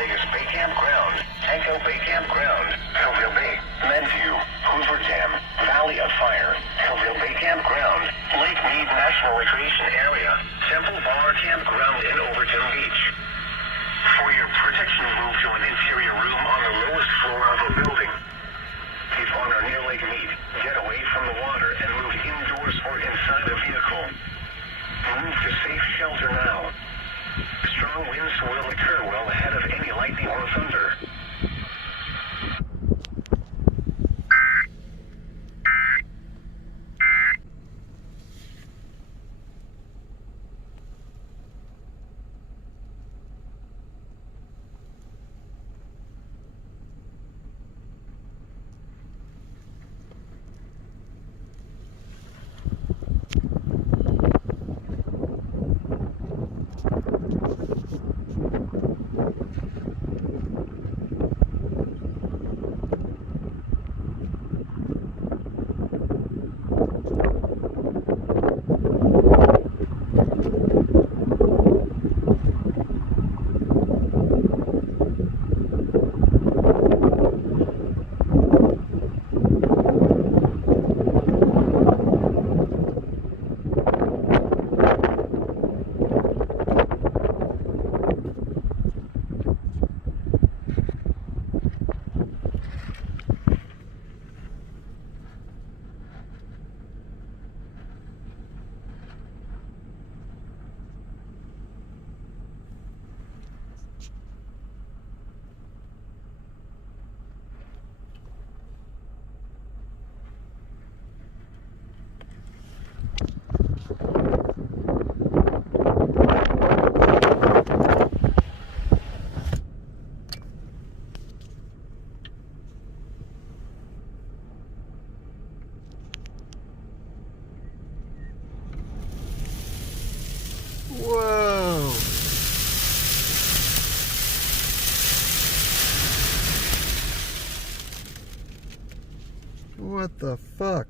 Vegas Bay Campground, Tanko Bay Campground, Hillville Bay, Medview, Hoover Dam, Valley of Fire, Hillville Bay Campground, Lake Mead National Recreation Area, Temple Bar Campground in Overton Beach. For your protection, move to an interior room on the lowest floor of a building. If on or near Lake Mead, get away from the water and move indoors or inside a vehicle. Move to safe shelter now. Strong winds will occur well ahead of any lightning or thunder. Whoa! What the fuck?